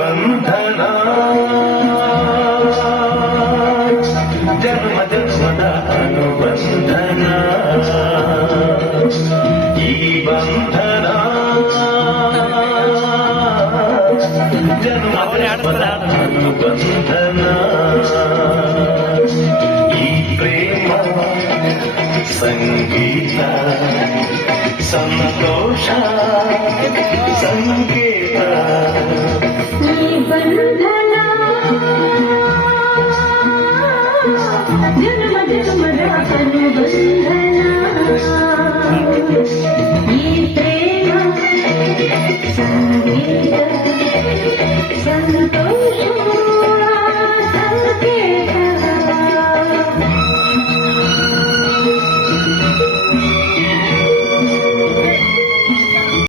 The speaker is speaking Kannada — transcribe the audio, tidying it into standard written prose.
ಬಂಧನ ಜನ್ಮ ಜನ್ಮದ ಅನುಬಂಧನ ಈ ಬಂಧನ ಜನ್ಮ ಜನ್ಮದ ಅನುಬಂಧನ ಈ ಪ್ರೇಮ ಸಂಗೀತ ಸಂತೋಷ ಸಂಕೇತ ಈ ಬಂಧನ ಜನ್ಮ ಜನ್ಮದ ಅನುಬಂಧನ ಈ ಪ್ರೇಮ